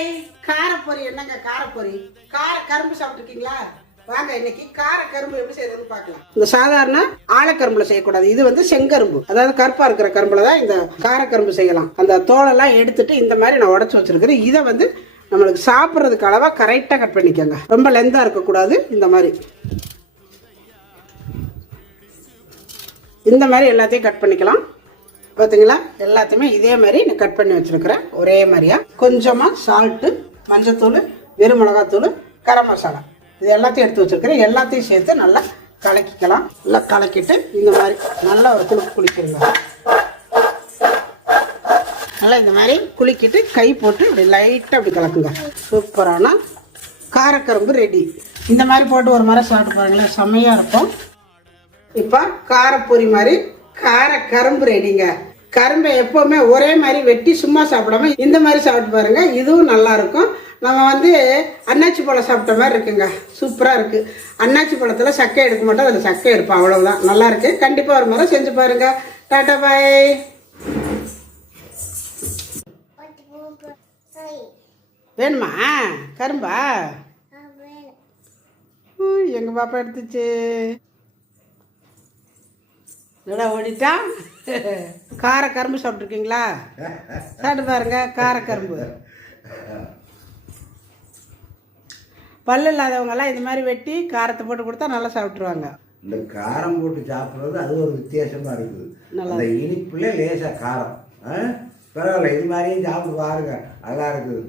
Hi. காரப்பொரி என்னங்க காரப்பொரி? கார கரும்பு சாப்பிட்டுருக்கீங்களா? வாங்க இன்னைக்கு கார கரும்பு எப்படி செய்யறதுன்னு பார்க்கலாம். இந்த சாதாரண ஆழக்கரும்புல செய்யக்கூடாது. இது வந்து செங்கரும்பு, அதாவது கருப்பா இருக்கிற கரும்புல தான் இந்த கார கரும்பு செய்யலாம். அந்த தோலெல்லாம் எடுத்துட்டு இந்த மாதிரி நான் உடச்சு வச்சிருக்கிறேன். இதை வந்து நம்மளுக்கு சாப்பிட்றதுக்கு அளவா கரெக்டாக கட் பண்ணிக்கோங்க. ரொம்ப லெந்தாக இருக்கக்கூடாது. இந்த மாதிரி எல்லாத்தையும் கட் பண்ணிக்கலாம். பார்த்தீங்களா, எல்லாத்தையுமே இதே மாதிரி நான் கட் பண்ணி வச்சுருக்கிறேன். ஒரே மாதிரியா கொஞ்சமாக சால்ட்டு, மஞ்சத்தூள், வெறும் மிளகாத்தூள், கரம் மசாலா இது எல்லாத்தையும் எடுத்து வச்சுருக்கிறேன். எல்லாத்தையும் சேர்த்து நல்லா கலக்கிக்கலாம். நல்லா கலக்கிட்டு இந்த மாதிரி நல்லா ஒரு குளிச்சிருங்க. நல்லா இந்த மாதிரி குளிக்கிட்டு கை போட்டு இப்படி லைட்டாக அப்படி கலக்குங்க. சூப்பரான காரக்கரும்பு ரெடி. இந்த மாதிரி போட்டு ஒரு முறை சாப்பிட்டு பாருங்களேன், செம்மையாக இருக்கும். இப்போ காரப்பொரி மாதிரி கார கரும்பு ரெடிங்க. கரும்பை எப்போவுமே ஒரே மாதிரி வெட்டி சும்மா சாப்பிடாம இந்த மாதிரி சாப்பிட்டு பாருங்க, இதுவும் நல்லா இருக்கும். நம்ம வந்து அன்னாச்சி பழம் சாப்பிட்ட மாதிரி இருக்குங்க, சூப்பராக இருக்குது. அன்னாச்சி பழத்தில் சக்கை எடுக்க மாட்டோம், அதில் சக்கை எடுப்போம், அவ்வளோதான். நல்லா இருக்கு. கண்டிப்பாக ஒரு முறை செஞ்சு பாருங்க. டாட்டா பாய். வேணுமா கரும்பா? எங்கள் பாப்பா எடுத்துச்சு. நல்லா ஓடிட்டா. கார கரும்பு சாப்பிட்ருக்கீங்களா? சாப்பிட்டு பாருங்க காரக்கரும்பு. பல்லு இல்லாதவங்கெல்லாம் இது மாதிரி வெட்டி காரத்தை போட்டு கொடுத்தா நல்லா சாப்பிட்ருவாங்க. இந்த காரம் போட்டு சாப்பிட்றது அது ஒரு வித்தியாசமாக இருக்குது. அந்த இனிப்புல லேசாக காரம் பரவாயில்ல. இது மாதிரியும் சாப்பிட்டு பாருங்க, நல்லா இருக்குது.